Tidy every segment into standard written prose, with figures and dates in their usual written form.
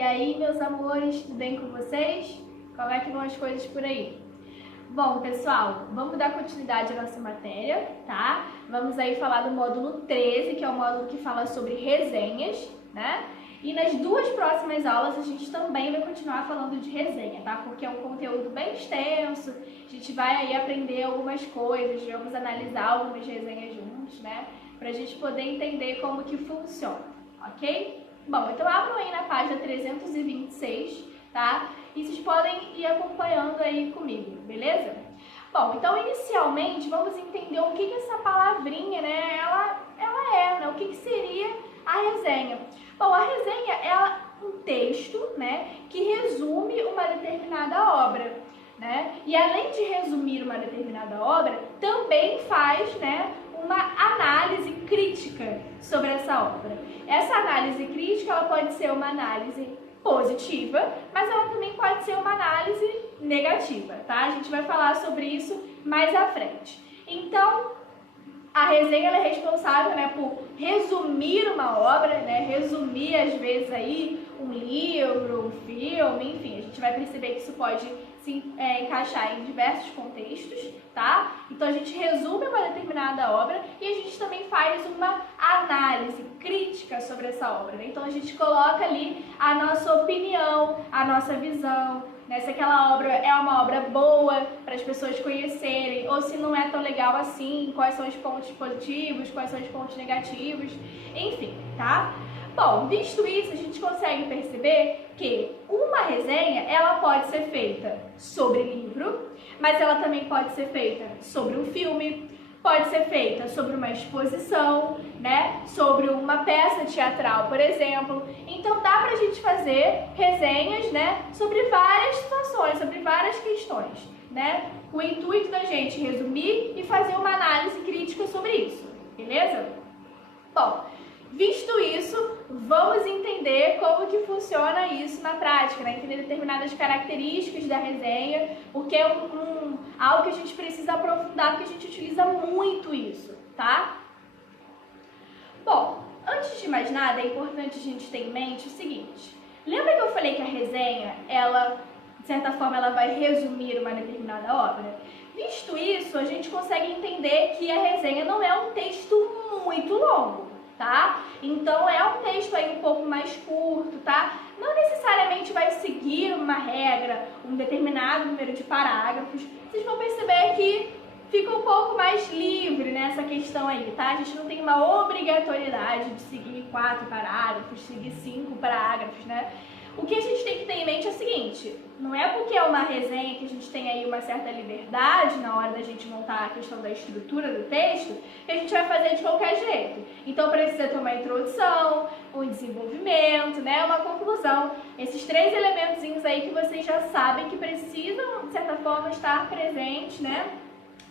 E aí, meus amores, tudo bem com vocês? Como é que vão as coisas por aí? Bom, pessoal, vamos dar continuidade à nossa matéria, tá? Vamos aí falar do módulo 13, que é o módulo que fala sobre resenhas, né? E nas duas próximas aulas a gente também vai continuar falando de resenha, tá? Porque é um conteúdo bem extenso, a gente vai aí aprender algumas coisas, vamos analisar algumas resenhas juntos, né? Pra gente poder entender como que funciona, ok? Bom, então abram aí na página 326, tá? E vocês podem ir acompanhando aí comigo, beleza? Bom, então inicialmente vamos entender o que essa palavrinha, né, ela é, né? O que seria a resenha? Bom, a resenha é um texto, né, que resume uma determinada obra, né? E além de resumir uma determinada obra, também faz, né, uma análise crítica sobre essa obra. Essa análise crítica, ela pode ser uma análise positiva, mas ela também pode ser uma análise negativa, tá? A gente vai falar sobre isso mais à frente. Então, a resenha ela é responsável, né, por resumir uma obra, né, resumir às vezes aí um livro, um filme, enfim, a gente vai perceber que isso pode se encaixar em diversos contextos, tá? Então a gente resume uma determinada obra e a gente também faz uma análise crítica sobre essa obra, né? Então a gente coloca ali a nossa opinião, a nossa visão, né? Se aquela obra é uma obra boa para as pessoas conhecerem ou se não é tão legal assim, quais são os pontos positivos, quais são os pontos negativos, enfim, tá? Bom, visto isso, a gente consegue perceber que uma resenha, ela pode ser feita sobre livro, mas ela também pode ser feita sobre um filme, pode ser feita sobre uma exposição, né, sobre uma peça teatral, por exemplo. Então dá pra gente fazer resenhas, né, sobre várias situações, sobre várias questões, né, com o intuito da gente resumir e fazer uma análise crítica sobre isso, beleza? Bom, visto isso, vamos entender como que funciona isso na prática, né? Entender determinadas características da resenha, porque é algo que a gente precisa aprofundar, porque a gente utiliza muito isso, tá? Bom, antes de mais nada, é importante a gente ter em mente o seguinte. Lembra que eu falei que a resenha, ela, de certa forma, ela vai resumir uma determinada obra? Visto isso, a gente consegue entender que a resenha não é um texto muito longo, tá? Então é um texto aí um pouco mais curto, tá? Não necessariamente vai seguir uma regra, um determinado número de parágrafos. Vocês vão perceber que fica um pouco mais livre nessa questão aí, tá? A gente não tem uma obrigatoriedade de seguir 4 parágrafos, seguir 5 parágrafos, né? O que a gente tem que ter em mente é o seguinte, não é porque é uma resenha que a gente tem aí uma certa liberdade na hora da gente montar a questão da estrutura do texto, que a gente vai fazer de qualquer jeito. Então precisa ter uma introdução, um desenvolvimento, né, uma conclusão. Esses 3 elementozinhos aí que vocês já sabem que precisam, de certa forma, estar presentes, né,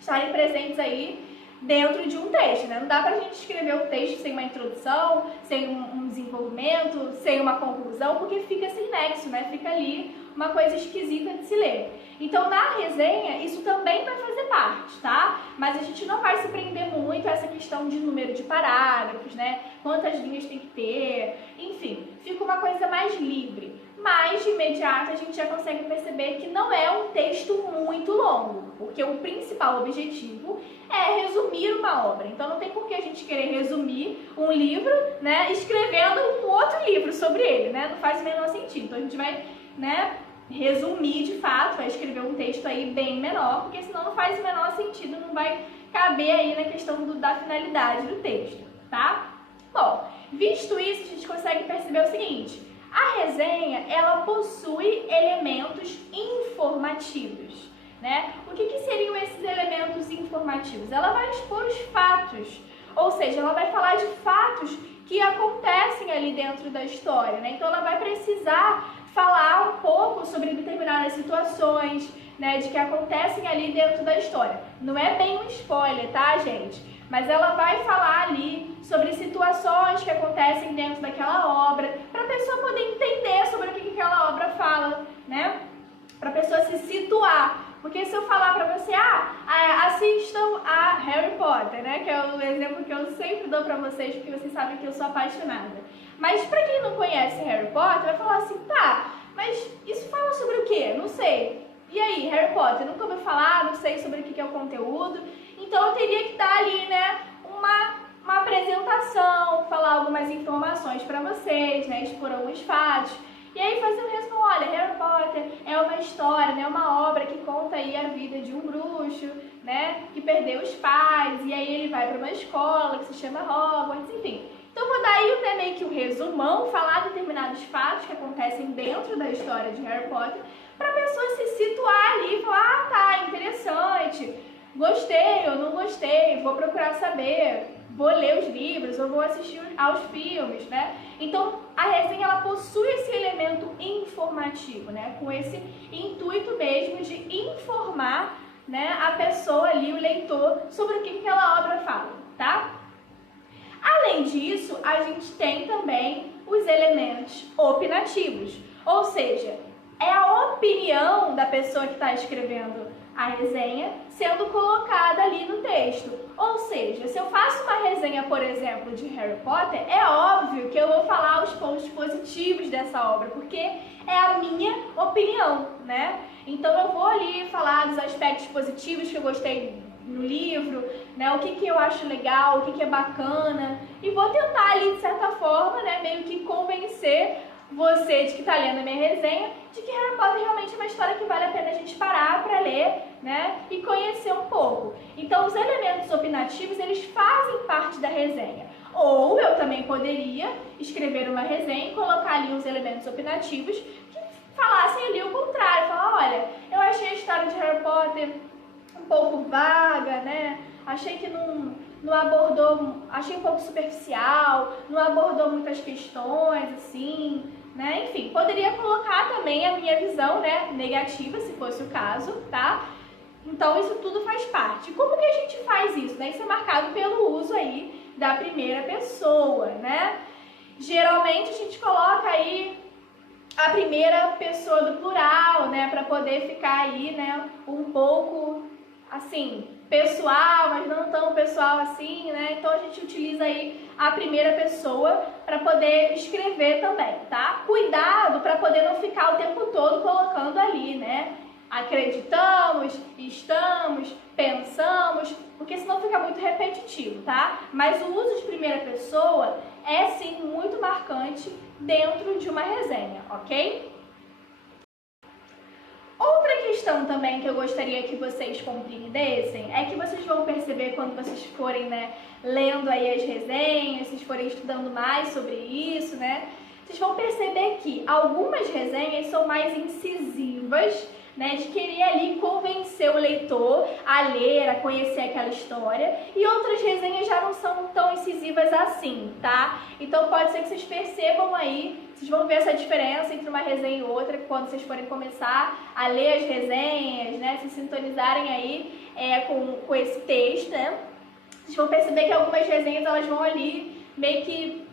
estarem presentes aí dentro de um texto, né? Não dá pra gente escrever um texto sem uma introdução, sem um desenvolvimento, sem uma conclusão, porque fica sem nexo, né? Fica ali uma coisa esquisita de se ler. Então, na resenha, isso também vai fazer parte, tá? Mas a gente não vai se prender muito a essa questão de número de parágrafos, né? Quantas linhas tem que ter, enfim, fica uma coisa mais livre. Mas, de imediato, a gente já consegue perceber que não é um texto muito longo, porque o principal objetivo é resumir uma obra. Então, não tem por que a gente querer resumir um livro, né, escrevendo um outro livro sobre ele, né? Não faz o menor sentido. Então, a gente vai, né, resumir de fato, vai escrever um texto aí bem menor, porque senão não faz o menor sentido, não vai caber aí na questão da finalidade do texto, tá? Bom, visto isso, a gente consegue perceber o seguinte: a resenha, ela possui elementos informativos, né? O que seriam esses elementos informativos? Ela vai expor os fatos, ou seja, ela vai falar de fatos que acontecem ali dentro da história, né? Então ela vai precisar falar um pouco sobre determinadas situações, né, de que acontecem ali dentro da história. Não é bem um spoiler, tá, gente? Mas ela vai falar ali sobre situações que acontecem dentro daquela obra, para a pessoa poder entender sobre o que aquela obra fala, né? Para a pessoa se situar. Porque se eu falar para você, assistam a Harry Potter, né? Que é o exemplo que eu sempre dou para vocês, porque vocês sabem que eu sou apaixonada. Mas para quem não conhece Harry Potter, vai falar assim, tá, Harry Potter, nunca ouvi falar, não sei sobre o que é o conteúdo, então eu teria que dar ali, né, uma apresentação, falar algumas informações para vocês, né, expor alguns fatos, e aí fazer um resumo. Olha, Harry Potter é uma história, né, uma obra que conta aí a vida de um bruxo, né, que perdeu os pais, e aí ele vai para uma escola que se chama Hogwarts, enfim. Então vou dar aí, né, meio que um resumão, falar determinados fatos que acontecem dentro da história de Harry Potter, para a pessoa se situar ali e falar, ah, tá, interessante, gostei ou não gostei, vou procurar saber, vou ler os livros ou vou assistir aos filmes, né? Então a resenha ela possui esse elemento informativo, né? Com esse intuito mesmo de informar, né, a pessoa ali, o leitor, sobre o que aquela obra fala, tá? Além disso, a gente tem também os elementos opinativos, ou seja, é a opinião da pessoa que está escrevendo a resenha sendo colocada ali no texto. Ou seja, se eu faço uma resenha, por exemplo, de Harry Potter, é óbvio que eu vou falar os pontos positivos dessa obra, porque é a minha opinião, né? Então eu vou ali falar dos aspectos positivos que eu gostei no livro, né? O que eu acho legal, o que é bacana, e vou tentar ali, de certa forma, né, meio que convencer você de que está lendo a minha resenha, de que Harry Potter realmente é uma história que vale a pena a gente parar para ler, né, e conhecer um pouco. Então, os elementos opinativos, eles fazem parte da resenha. Ou eu também poderia escrever uma resenha e colocar ali uns elementos opinativos que falassem ali o contrário, falar, olha, eu achei a história de Harry Potter um pouco vaga, né, achei que não abordou, achei um pouco superficial, não abordou muitas questões, assim, né? Enfim, poderia colocar também a minha visão, né, negativa, se fosse o caso, tá? Então, isso tudo faz parte. Como que a gente faz isso, né? Isso é marcado pelo uso aí da primeira pessoa, né? Geralmente, a gente coloca aí a primeira pessoa do plural, né, para poder ficar aí, né, um pouco, assim, pessoal, mas não tão pessoal assim, né? Então a gente utiliza aí a primeira pessoa para poder escrever também, tá? Cuidado para poder não ficar o tempo todo colocando ali, né? Acreditamos, estamos, pensamos, porque senão fica muito repetitivo, tá? Mas o uso de primeira pessoa é sim muito marcante dentro de uma resenha, ok? Outra questão também que eu gostaria que vocês compreendessem é que vocês vão perceber quando vocês forem, né, lendo aí as resenhas, vocês forem estudando mais sobre isso, né, vocês vão perceber que algumas resenhas são mais incisivas, né, de querer ali convencer o leitor a ler, a conhecer aquela história, e outras resenhas já não são tão incisivas assim, tá? Então pode ser que vocês percebam aí, vocês vão ver essa diferença entre uma resenha e outra quando vocês forem começar a ler as resenhas, né, se sintonizarem aí com esse texto, né? Vocês vão perceber que algumas resenhas elas vão ali meio que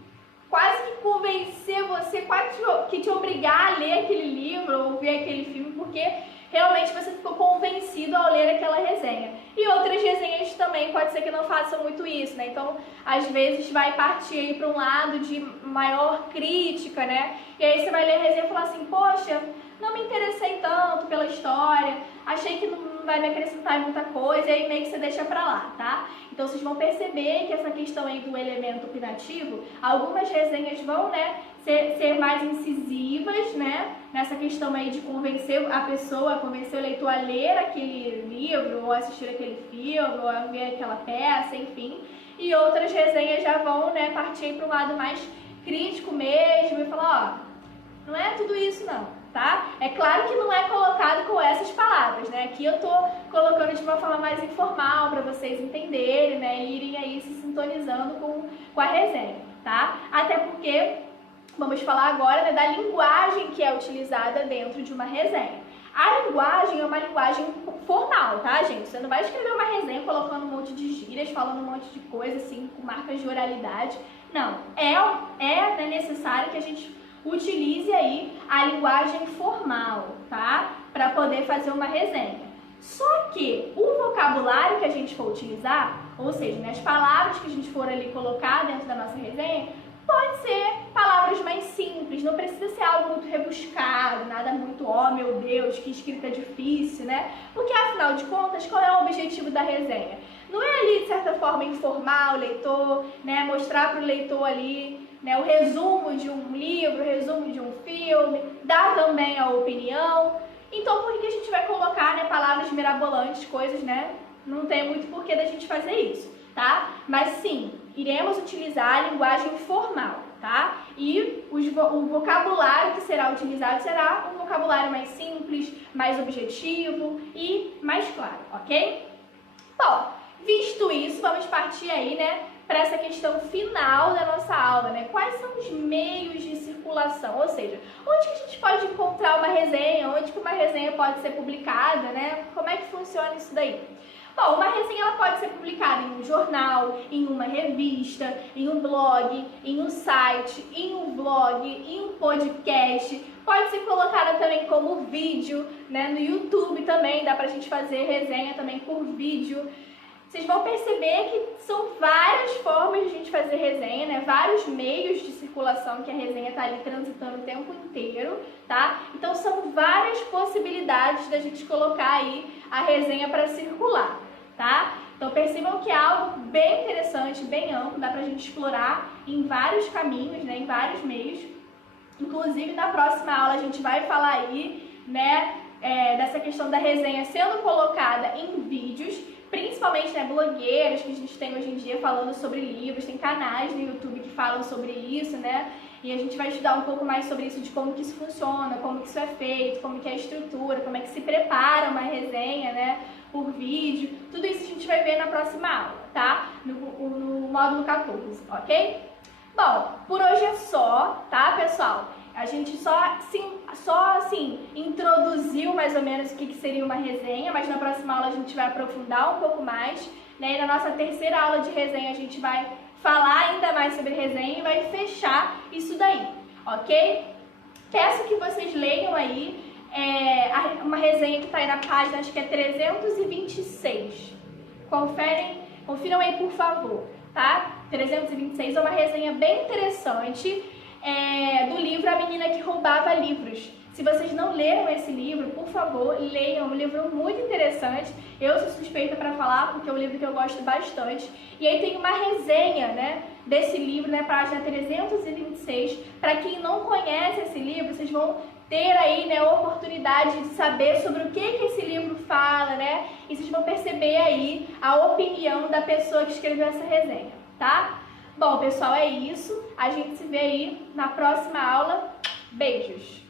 quase que convencer você, quase que te obrigar a ler aquele livro ou ver aquele filme, porque realmente você ficou convencido ao ler aquela resenha. E outras resenhas também pode ser que não façam muito isso, né? Então, às vezes vai partir aí para um lado de maior crítica, né? E aí você vai ler a resenha e falar assim, poxa, não me interessei tanto pela história, achei que não vai me acrescentar muita coisa, e aí meio que você deixa pra lá, tá? Então vocês vão perceber que essa questão aí do elemento opinativo, algumas resenhas vão, né, ser mais incisivas, né, nessa questão aí de convencer a pessoa, convencer o leitor a ler aquele livro, ou assistir aquele filme, ou a ver aquela peça, enfim. E outras resenhas já vão, né, partir para um lado mais crítico mesmo e falar, ó, não é tudo isso não, tá? É claro que não é colocado com essas palavras, né? Aqui eu tô colocando de uma forma mais informal para vocês entenderem, né? E irem aí se sintonizando com a resenha, tá? Até porque vamos falar agora, né, da linguagem que é utilizada dentro de uma resenha. A linguagem é uma linguagem formal, tá, gente? Você não vai escrever uma resenha colocando um monte de gírias, falando um monte de coisa, assim, com marcas de oralidade. Não. É necessário que a gente utilize aí a linguagem formal, tá? Para poder fazer uma resenha. Só que o vocabulário que a gente for utilizar, ou seja, né, as palavras que a gente for ali colocar dentro da nossa resenha, pode ser palavras mais simples, não precisa ser algo muito rebuscado, nada muito, ó, meu Deus, que escrita difícil, né? Porque, afinal de contas, qual é o objetivo da resenha? Não é ali, de certa forma, informar o leitor, né? Mostrar para o leitor ali, né, o resumo de um livro, o resumo de um filme, dar também a opinião. Então, por que a gente vai colocar, né, palavras mirabolantes, coisas, né? Não tem muito porquê da gente fazer isso, tá? Mas sim, iremos utilizar a linguagem formal, tá? E o vocabulário que será utilizado será um vocabulário mais simples, mais objetivo e mais claro, ok? Bom, visto isso, vamos partir aí, né, para essa questão final da nossa aula, né? Quais são os meios de circulação? Ou seja, onde que a gente pode encontrar uma resenha? Onde que uma resenha pode ser publicada, né? Como é que funciona isso daí? Bom, uma resenha ela pode ser publicada em um jornal, em uma revista, em um blog, em um site, em um vlog, em um podcast. Pode ser colocada também como vídeo, né? No YouTube também dá pra gente fazer resenha também por vídeo. Vocês vão perceber que são várias formas de a gente fazer resenha, né? Vários meios de circulação que a resenha está ali transitando o tempo inteiro, tá? Então são várias possibilidades da gente colocar aí a resenha para circular, tá? Então percebam que é algo bem interessante, bem amplo, dá pra gente explorar em vários caminhos, né? Em vários meios. Inclusive na próxima aula a gente vai falar aí, né? Dessa questão da resenha sendo colocada em vídeos, principalmente, né, blogueiras que a gente tem hoje em dia falando sobre livros, tem canais no YouTube que falam sobre isso, né, e a gente vai estudar um pouco mais sobre isso, de como que isso funciona, como que isso é feito, como que é a estrutura, como é que se prepara uma resenha, né, por vídeo, tudo isso a gente vai ver na próxima aula, tá, no módulo 14, ok? Bom, por hoje é só, tá, pessoal? A gente só introduziu mais ou menos o que seria uma resenha, mas na próxima aula a gente vai aprofundar um pouco mais, né? E na nossa terceira aula de resenha a gente vai falar ainda mais sobre resenha e vai fechar isso daí, ok? Peço que vocês leiam aí uma resenha que está aí na página, acho que é 326. Confiram aí, por favor, tá? 326 é uma resenha bem interessante. Do livro A Menina que Roubava Livros. Se vocês não leram esse livro, por favor, leiam. É um livro muito interessante. Eu sou suspeita para falar, porque é um livro que eu gosto bastante. E aí tem uma resenha, né, desse livro, né, página 326. Para quem não conhece esse livro, vocês vão ter aí, né, a oportunidade de saber sobre o que esse livro fala, né? E vocês vão perceber aí a opinião da pessoa que escreveu essa resenha, tá? Bom, pessoal, é isso. A gente se vê aí na próxima aula. Beijos!